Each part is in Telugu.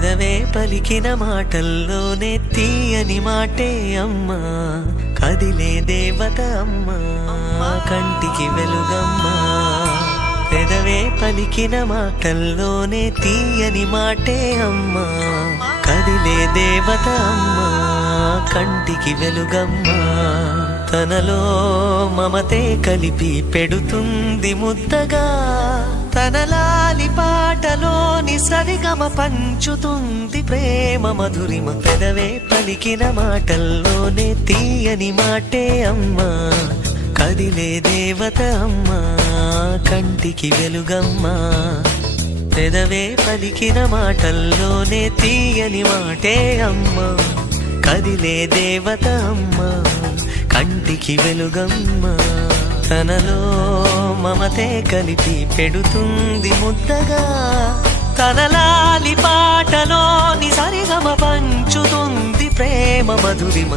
పెదవే పలికిన మాటల్లోనే తీయని మాటే అమ్మా, కదిలే దేవత అమ్మా, కంటికి వెలుగమ్మా. పెదవే పలికిన మాటల్లోనే తీయని మాటే అమ్మా, కదిలే దేవత అమ్మా, కంటికి వెలుగమ్మా. తనలో మమతే కలిపి పెడుతుంది ముద్దగా, తన లాలి పాటలోని సరిగమ పంచుతుంది ప్రేమ మధురిమ. పెదవే పలికిన మాటల్లోనే తీయని మాటే అమ్మా, కదిలే దేవత అమ్మా, కంటికి వెలుగమ్మా. పెదవే పలికిన మాటల్లోనే తీయని మాటే అమ్మా, కదిలే దేవత అమ్మా, కంటికి వెలుగమ్మా. తనలో మమతే కలిపి పెడుతుంది ముద్దగా, తన లాలి పాటలోని సరిగమ పంచుతుంది ప్రేమ మధురిమ.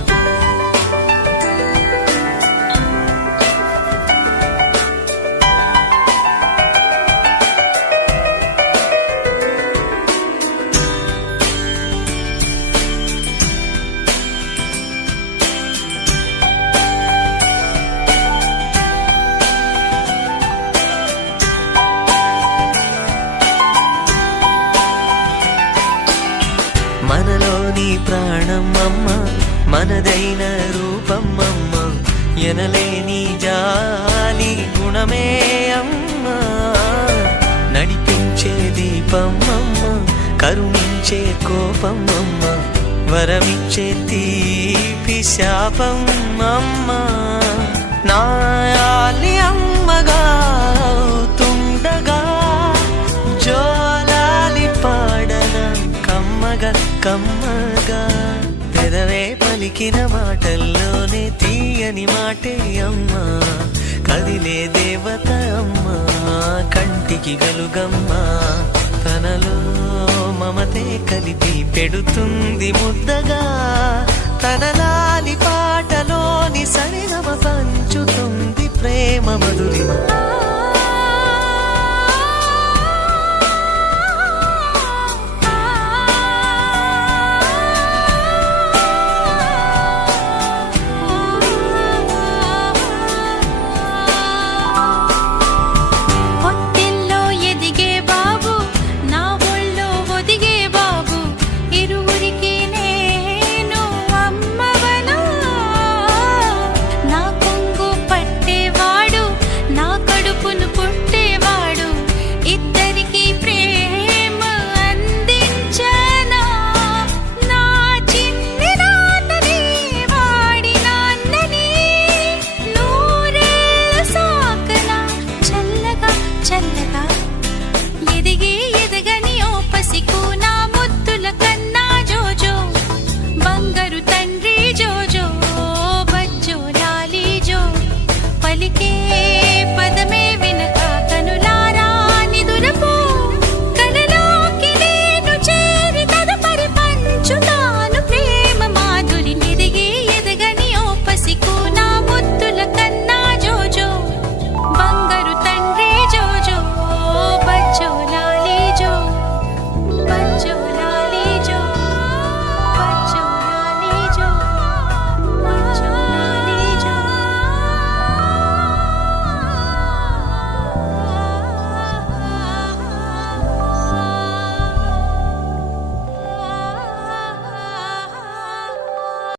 మనలోని ప్రాణం అమ్మ, మనదైన రూపం అమ్మ, ఎనలేని జాలి గుణమే అమ్మ. నడిపించే దీపం అమ్మ, కరుణించే కోపం అమ్మ, వరమిచ్చే తీపి శాపం అమ్మ. నాయాలి అమ్మగా అవుతుండగా, జోలాలి పాడన కమ్మగా కమ్మగా. పెదవే పలికిన మాటల్లోనే తీయని మాటే అమ్మా, కదిలే దేవత అమ్మా, కంటికి వెలుగమ్మా. తనలో మమతే కలిపి పెడుతుంది ముద్దగా, తన లాలి పాటలోని సరిగమ పంచుతుంది ప్రేమ మధురిమ.